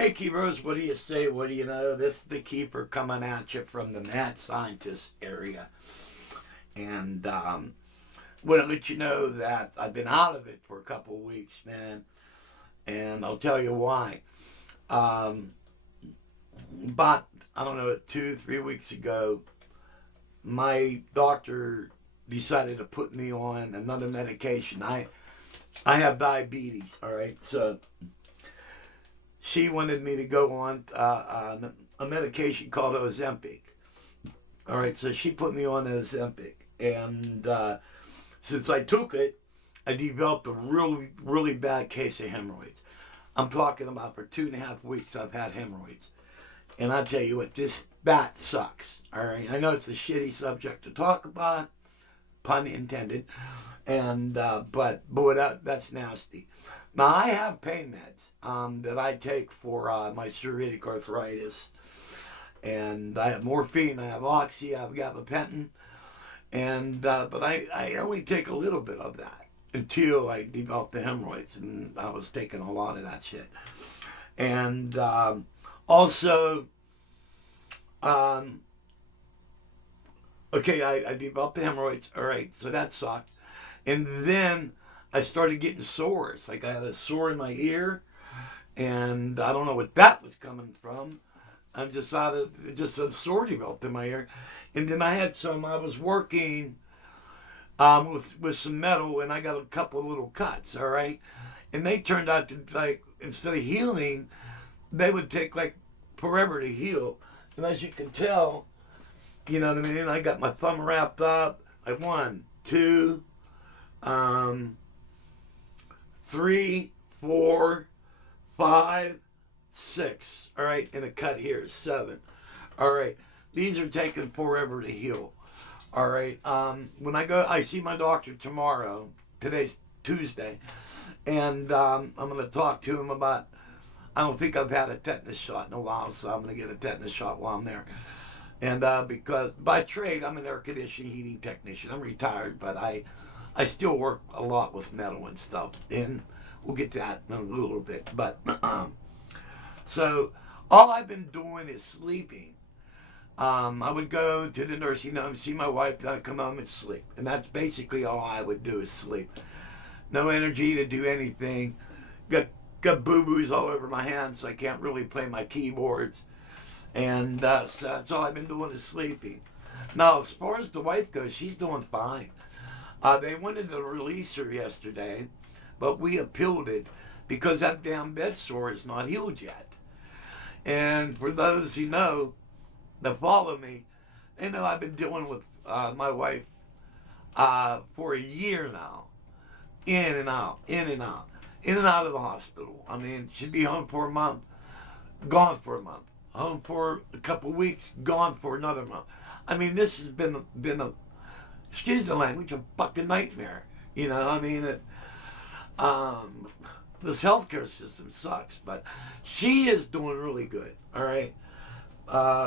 Hey, Keepers, what do you say? What do you know? This is the Keeper coming at you from the mad scientist area. And want to let you know that I've been out of it for a couple of weeks, man. And I'll tell you why. Um, about, I don't know, 2, 3 weeks ago, my doctor decided to put me on another medication. I have diabetes, all right? So she wanted me to go on a medication called Ozempic. All right, so she put me on Ozempic, and since I took it, I developed a really, really bad case of hemorrhoids. I'm talking about for 2.5 weeks I've had hemorrhoids, and I tell you what, that sucks. All right, I know it's a shitty subject to talk about, pun intended, and but that's nasty. Now I have pain meds that I take for my psoriatic arthritis, and I have morphine, I have oxy, I have gabapentin, and but I only take a little bit of that until I developed the hemorrhoids, and I was taking a lot of that shit, and also. Um, okay, I developed the hemorrhoids. All right, so that sucked. And then I started getting sores. Like I had a sore in my ear, and I don't know what that was coming from. I decided just a sore developed in my ear, and then I was working with some metal, and I got a couple of little cuts. All right, and they turned out to, like, instead of healing, they would take like forever to heal. And as you can tell, you know what I mean? I got my thumb wrapped up. Like 1, 2, 3, 4, 5, 6. All right, and a cut here is 7. All right, these are taking forever to heal. All right, when I see my doctor tomorrow. Today's Tuesday, and I'm going to talk to him about. I don't think I've had a tetanus shot in a while, so I'm going to get a tetanus shot while I'm there. And because by trade, I'm an air conditioning heating technician. I'm retired, but I still work a lot with metal and stuff. And we'll get to that in a little bit. But so all I've been doing is sleeping. I would go to the nursing home, see my wife, then I'd come home and sleep. And that's basically all I would do is sleep. No energy to do anything. Got boo-boos all over my hands, so I can't really play my keyboards. And so that's all I've been doing is sleeping. Now, as far as the wife goes, she's doing fine. They wanted to release her yesterday, but we appealed it because that damn bed sore is not healed yet. And for those who know, that follow me, they know I've been dealing with my wife for a year now. In and out, in and out. In and out of the hospital. I mean, she'd be home for a month, gone for a month. Home for a couple of weeks, gone for another month. I mean, this has been a excuse the language, a fucking nightmare. You know, I mean, this healthcare system sucks, but she is doing really good. All right.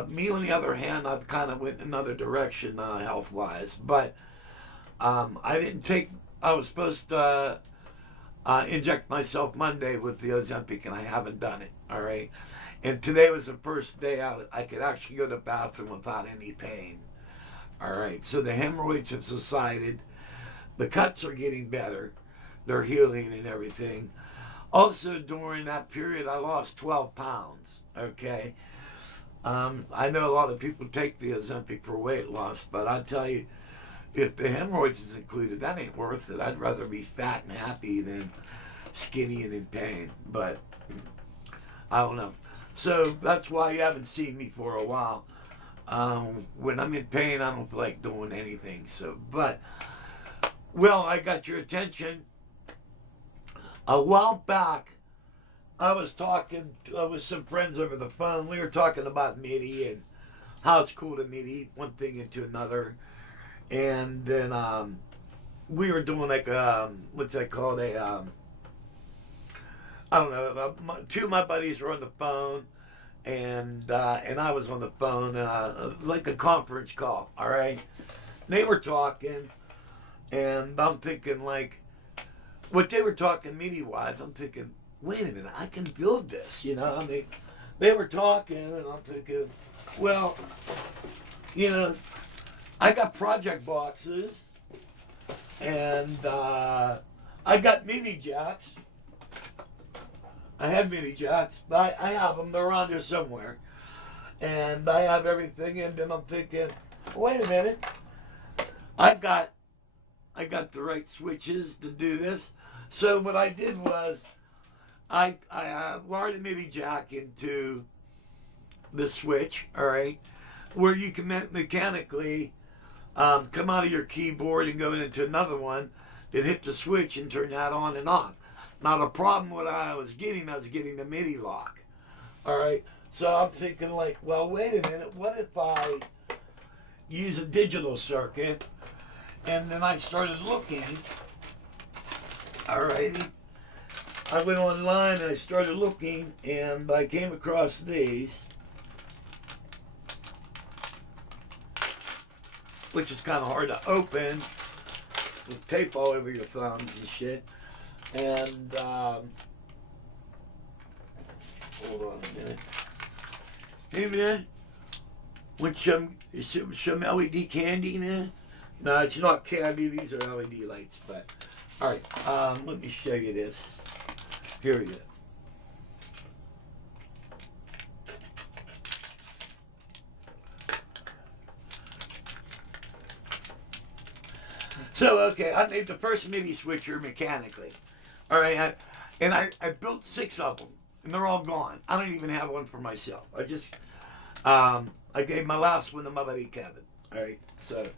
Me, on the other hand, I've kind of went in another direction health wise, but I didn't take. I was supposed to inject myself Monday with the Ozempic, and I haven't done it. All right. And today was the first day I could actually go to the bathroom without any pain. All right. So the hemorrhoids have subsided. The cuts are getting better. They're healing and everything. Also, during that period, I lost 12 pounds. Okay. I know a lot of people take the Ozempic for weight loss, but I tell you, if the hemorrhoids is included, that ain't worth it. I'd rather be fat and happy than skinny and in pain. But I don't know. So that's why you haven't seen me for a while. When I'm in pain, I don't feel like doing anything. So, but, well, I got your attention. A while back, I was talking with some friends over the phone. We were talking about MIDI and how it's cool to MIDI one thing into another. And then we were doing like, what's that called? I don't know. Two of my buddies were on the phone, and I was on the phone, like a conference call. All right, they were talking, and I'm thinking like, what they were talking media wise. I'm thinking, wait a minute, I can build this, you know. I mean, they were talking, and I'm thinking, well, you know, I got project boxes, and I got mini jacks. I have mini jacks, but I have them. They're around here somewhere, and I have everything. And then I'm thinking, wait a minute, I got the right switches to do this. So what I did was I wired a MIDI jack into the switch, all right, where you can mechanically come out of your keyboard and go into another one, then hit the switch and turn that on and off. Now the problem what I was getting the MIDI lock, all right. So I'm thinking like, well, wait a minute, what if I use a digital circuit? And then I started looking, all righty. I went online and I started looking, and I came across these, which is kind of hard to open with tape all over your thumbs and shit. And hold on a minute. Hey man, want some LED candy now? No, it's not candy. These are LED lights. But all right, let me show you this. Here we go. So, okay, I made the first MIDI switcher mechanically. All right, I built 6 of them, and they're all gone. I don't even have one for myself. I gave my last one to my buddy Kevin. All right, so,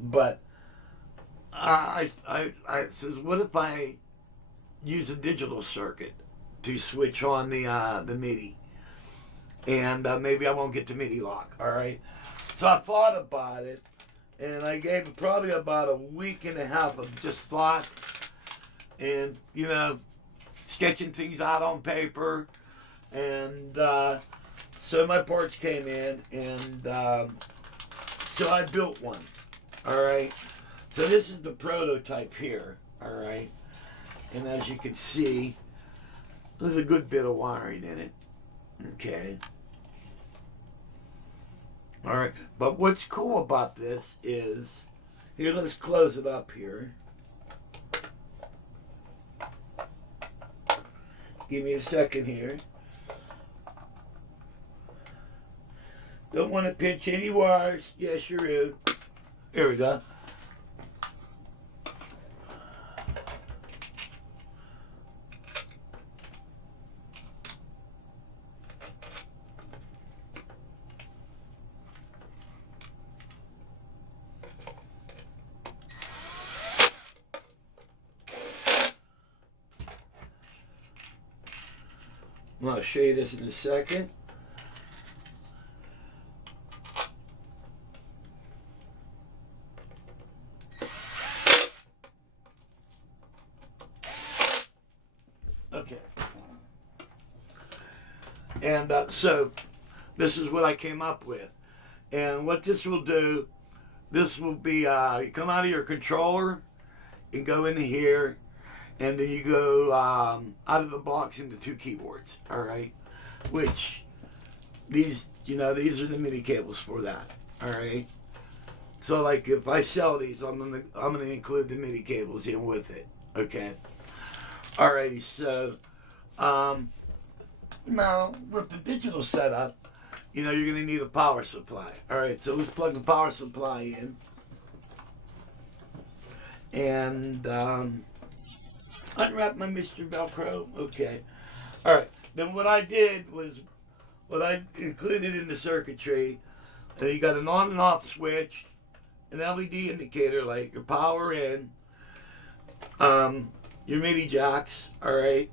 but I says, what if I use a digital circuit to switch on the MIDI, and maybe I won't get the MIDI lock. All right, so I thought about it. And I gave it probably about a week and a half of just thought and, you know, sketching things out on paper. And so my parts came in, and so I built one. All right. So this is the prototype here. All right. And as you can see, there's a good bit of wiring in it. Okay. All right, but what's cool about this is, here, let's close it up here. Give me a second here. Don't want to pinch any wires. Yes, you do. Here we go. I'll show you this in a second. Okay. And so this is what I came up with. And what this will do, this will be, you come out of your controller and go into here, and then you go out of the box into 2 keyboards, all right? Which, these are the MIDI cables for that, all right? So, like, if I sell these, I'm gonna include the MIDI cables in with it, okay? Alrighty, so, now, with the digital setup, you're gonna need a power supply. All right, so let's plug the power supply in. And, unwrap my Mr. Velcro. Okay. All right. Then what I did was, what I included in the circuitry, you got an on and off switch, an LED indicator light, your power in, your MIDI jacks, all right,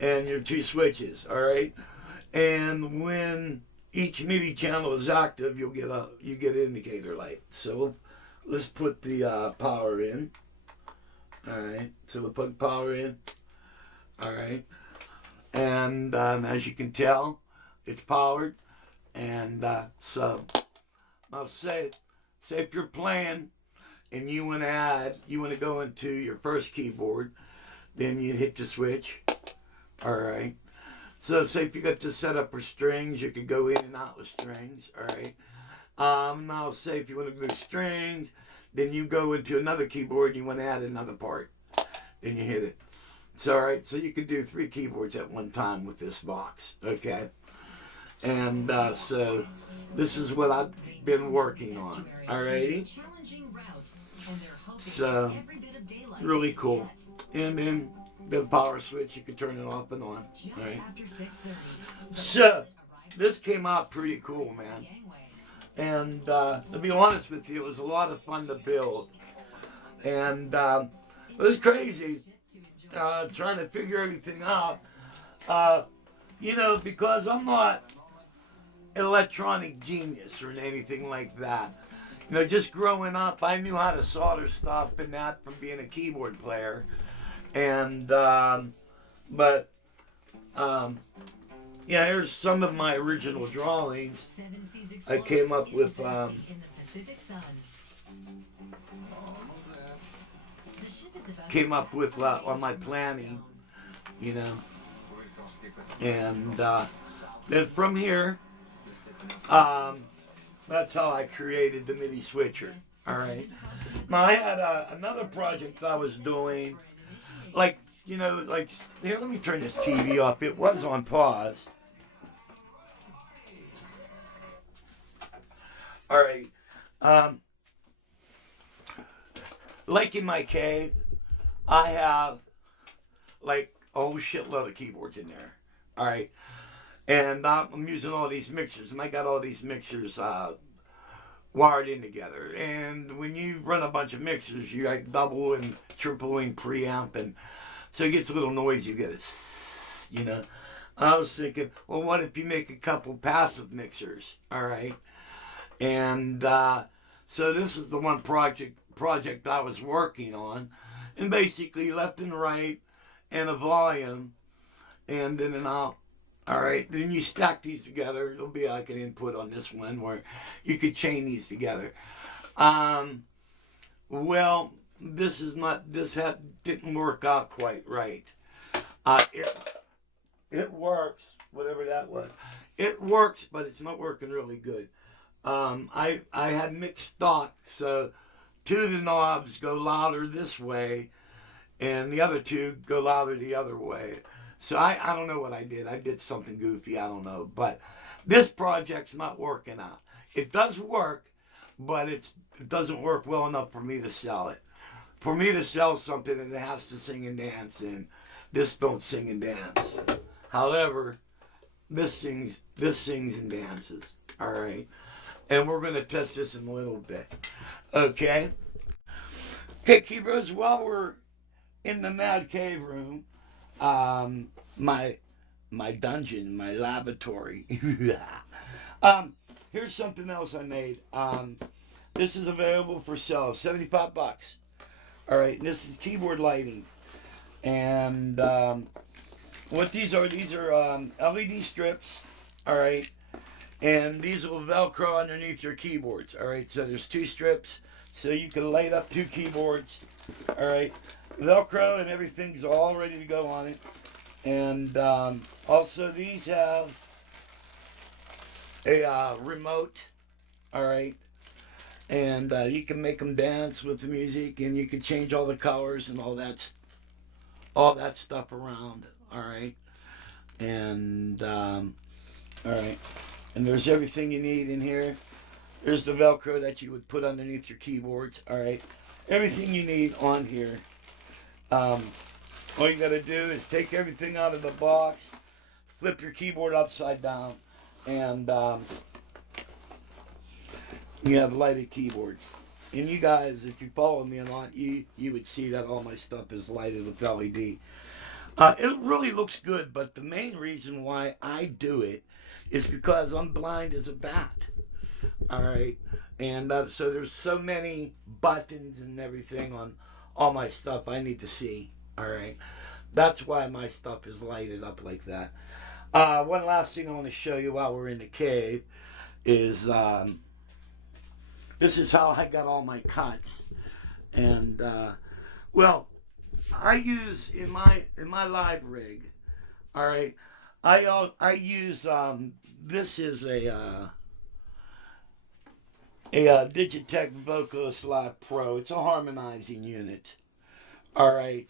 and your 2 switches, all right. And when each MIDI channel is active, you get an indicator light. So let's put the power in. All right, so we'll put power in. All right, and as you can tell, it's powered. And so I'll say if you're playing and you want to go into your first keyboard, then you hit the switch. All right. So say if you got this set up for strings, you could go in and out with strings. All right. Now say if you want to do strings, then you go into another keyboard and you want to add another part. Then you hit it. It's all right. So you could do 3 keyboards at one time with this box. Okay. And so this is what I've been working on. Alrighty. So really cool. And then the power switch, you can turn it off and on. Alright. So this came out pretty cool, man. And to be honest with you, it was a lot of fun to build. And it was crazy trying to figure everything out. You know, because I'm not an electronic genius or anything like that. You know, just growing up, I knew how to solder stuff and that from being a keyboard player. And, yeah, here's some of my original drawings. I came up with, on my planning, you know. And then from here, that's how I created the MIDI switcher. All right. Now I had another project I was doing, like, you know, like, here, let me turn this TV off. It was on pause. All right. Like in my cave, I have like a whole shitload of keyboards in there. All right. And I'm using all these mixers, and I got all these mixers wired in together. And when you run a bunch of mixers, you like double and tripling preamp, and so it gets a little noisy. You get a, you know. I was thinking, well, what if you make a couple passive mixers? All right. And so this is the one project I was working on, and basically left and right, and a volume, and then an out. All right, then you stack these together. It'll be like an input on this one where you could chain these together. Well, this didn't work out quite right. It works, whatever that was. It works, but it's not working really good. I had mixed stock, so 2 of the knobs go louder this way, and the other 2 go louder the other way. So I don't know what I did. I did something goofy. I don't know. But this project's not working out. It does work, but it doesn't work well enough for me to sell it. For me to sell something, it has to sing and dance, and this don't sing and dance. However, this sings and dances. All right. And we're going to test this in a little bit. Okay? Okay, Keybros, while we're in the Mad Cave room, my dungeon, my laboratory. Here's something else I made. This is available for sale, $75. All right, and this is keyboard lighting, and what these are LED strips. All right, and these will Velcro underneath your keyboards. All right, so there's 2 strips, so you can light up 2 keyboards. All right. Velcro and everything's all ready to go on it. And also these have a remote, all right, and you can make them dance with the music, and you can change all the colors and all that stuff around, all right. And all right, and there's everything you need in here. There's the Velcro that you would put underneath your keyboards, all right. Everything you need on here. All you got to do is take everything out of the box, flip your keyboard upside down, and you have lighted keyboards. And you guys, if you follow me a lot, you would see that all my stuff is lighted with LED. It really looks good, but the main reason why I do it is because I'm blind as a bat. All right, and so there's so many buttons and everything on all my stuff I need to see. All right, that's why my stuff is lighted up like that. One last thing I want to show you while we're in the cave is this is how I got all my cuts. And well, I use in my live rig, All right. I use this is a Digitech Vocalist Live Pro. It's a harmonizing unit. All right,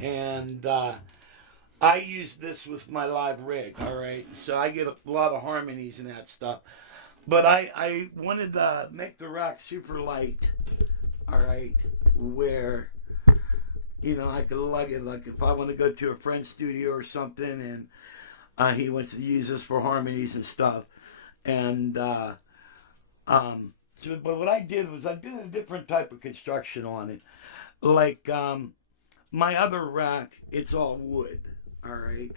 and I use this with my live rig. All right, so I get a lot of harmonies and that stuff. But I wanted to make the rack super light. All right, where I could lug it, like if I want to go to a friend's studio or something, and he wants to use this for harmonies and stuff. And but what I did was I did a different type of construction on it. Like my other rack, it's all wood. All right,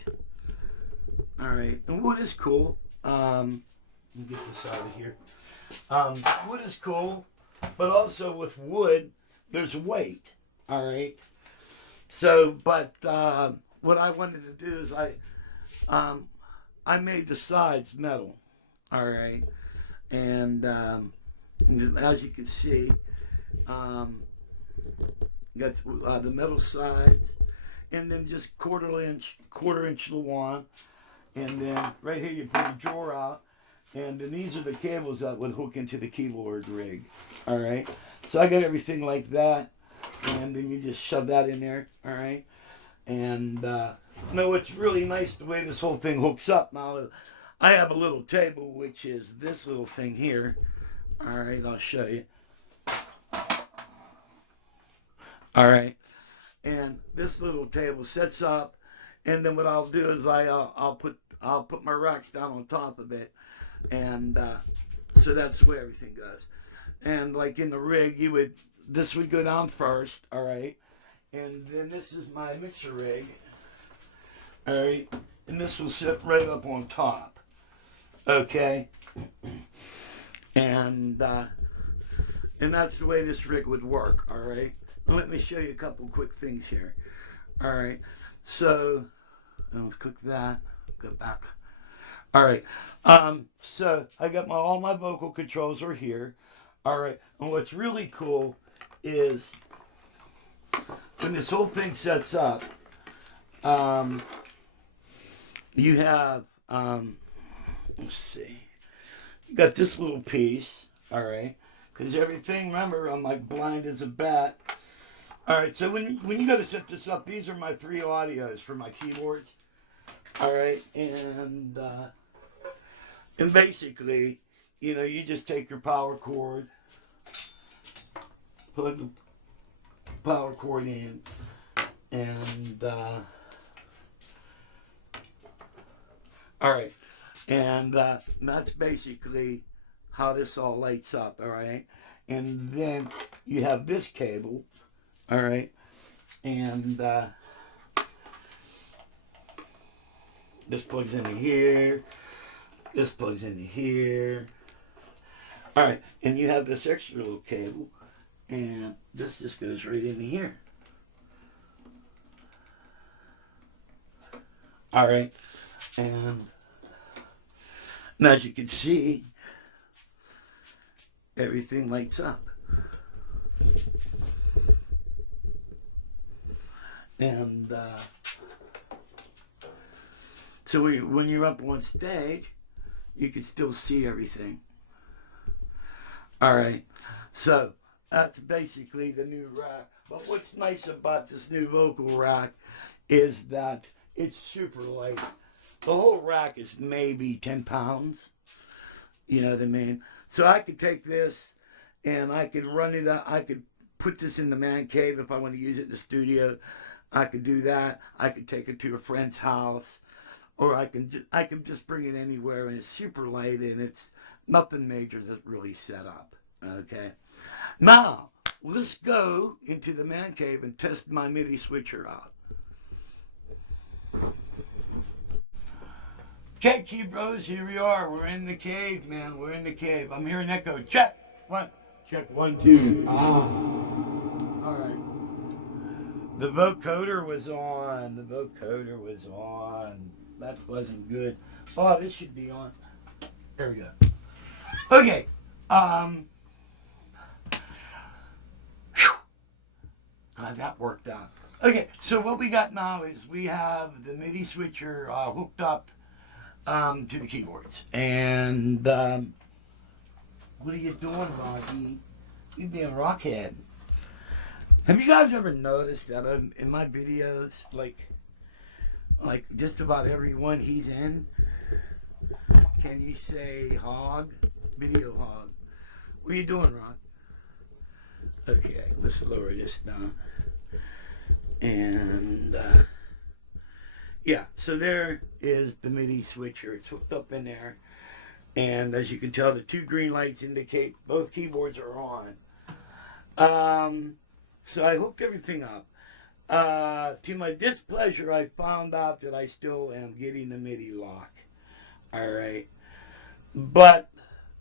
all right, and wood is cool. Let me get this out of here. Wood is cool, but also with wood, there's weight. All right. So, but what I wanted to do is I made the sides metal. All right, and as you can see, you got the metal sides, and then just quarter inch Luan, and then right here you put a drawer out, and then these are the cables that would hook into the keyboard rig. All right, so I got everything like that, and then you just shove that in there. All right, and it's really nice the way this whole thing hooks up. Now, I have a little table, which is this little thing here. All right, I'll show you. All right, and this little table sets up, and then what I'll do is I'll put my racks down on top of it, and so that's the way everything goes. And like in the rig, this would go down first. All right, and then this is my mixer rig. All right, and this will sit right up on top. Okay, and that's the way this rig would work. All right, let me show you a couple quick things here. All right, so I'll cook that. Go back. All right, so I got all my vocal controls are here. All right, and what's really cool is when this whole thing sets up. You have, let's see, you got this little piece, all right, because everything, remember, I'm like blind as a bat. All right, so when you go to set this up, these are my 3 audios for my keyboards, all right, and basically, you just take your power cord, plug the power cord in, and all right, and that's basically how this all lights up, all right? And then you have this cable, all right? And this plugs into here, this plugs into here. All right, and you have this extra little cable, and this just goes right into here. All right. And as you can see, everything lights up. And so when you're up on stage, you can still see everything. All right. So that's basically the new rack. But what's nice about this new vocal rack is that it's super light. The whole rack is maybe 10 pounds. You know what I mean? So I could take this and I could run it out. I could put this in the man cave if I want to use it in the studio. I could do that. I could take it to a friend's house. Or I can just bring it anywhere, and it's super light, and it's nothing major that's really set up. Okay? Now, let's go into the man cave and test my MIDI switcher out. Okay, Key Bros, here we are. We're in the cave, man. We're in the cave. I'm hearing echo. Check. Check 1, 2. All right. The vocoder was on. That wasn't good. Oh, this should be on. There we go. Okay. Glad that worked out. Okay, so what we got now is we have the MIDI switcher hooked up to the keyboards. And what are you doing, Rocky? You damn rockhead. Have you guys ever noticed that in my videos, like just about every one he's in, can you say hog? Video hog. What are you doing, Rock? Okay, let's lower this down. And yeah, so there is the MIDI switcher. It's hooked up in there. And as you can tell, the two green lights indicate both keyboards are on. So I hooked everything up. To my displeasure, I found out that I still am getting the MIDI lock. All right. But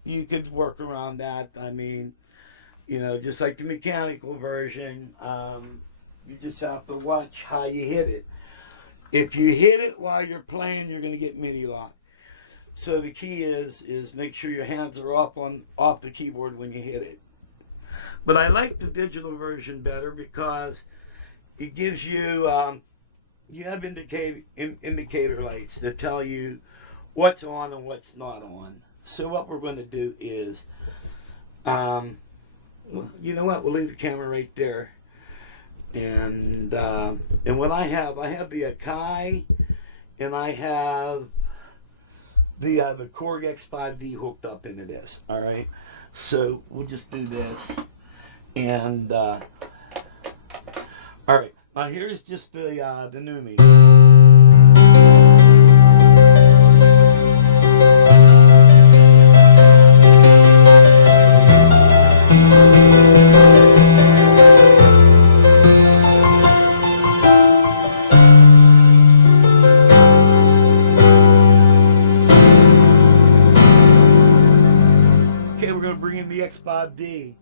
you could work around that. I mean, you know, just like the mechanical version, you just have to watch how you hit it. If you hit it while you're playing, you're going to get MIDI lock. So the key is make sure your hands are off the keyboard when you hit it. But I like the digital version better because it gives you you have indicator lights that tell you what's on and what's not on. So what we're going to do is, well, you know what? We'll leave the camera right there. And what I have the Akai, and I have the Korg X5D hooked up into this. All right. So we'll just do this. And all right. Now here's just the Numi. Okay, we're going to bring in the X5D.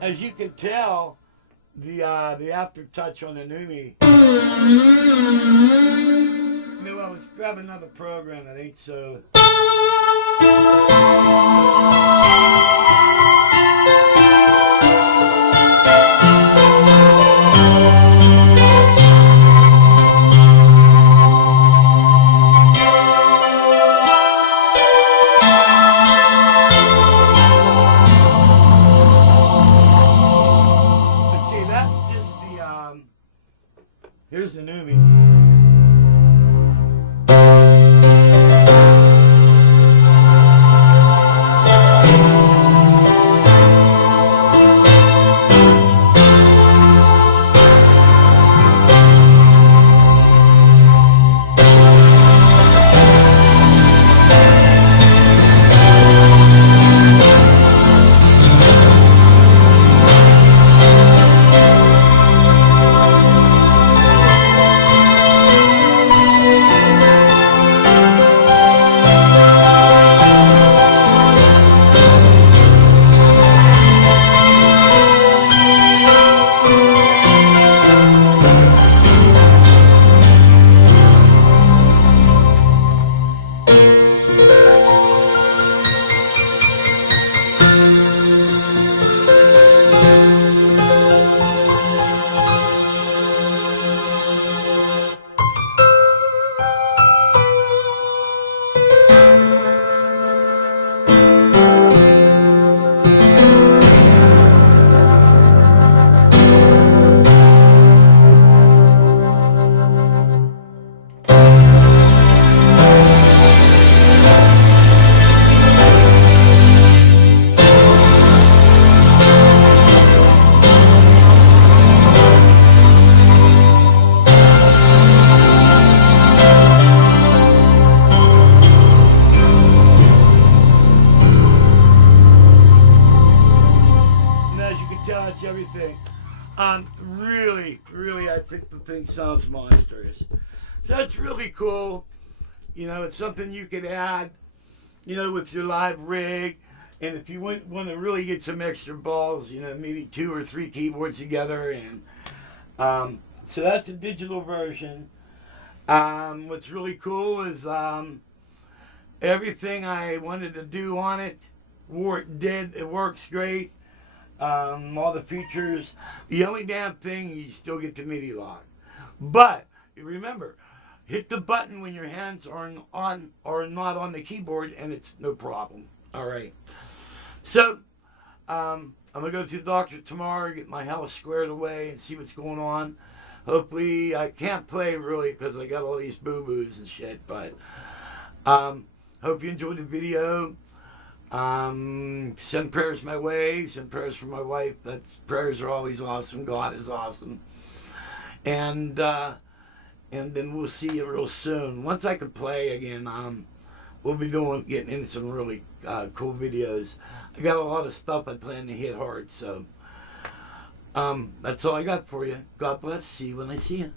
As you can tell, the aftertouch on the Numi. You know what? Let's grab another program that ain't so. Here's the Numi. Really, I think the thing sounds monstrous. So that's really cool. You know, it's something you could add, you know, with your live rig. And if you want to really get some extra balls, you know, maybe 2 or 3 keyboards together. And so that's a digital version. What's really cool is everything I wanted to do on it, did. It works great. All the features. The only damn thing, you still get the MIDI lock. But remember, hit the button when your hands are on or not on the keyboard, and it's no problem. All right. So I'm gonna go to the doctor tomorrow, get my house squared away, and see what's going on. Hopefully, I can't play really because I got all these boo boos and shit. But hope you enjoyed the video. Send prayers my way. Send prayers for my wife. Prayers are always awesome. God is awesome. And then we'll see you real soon. Once I can play again, we'll be getting into some really cool videos. I got a lot of stuff I plan to hit hard. So that's all I got for you. God bless. See you when I see you.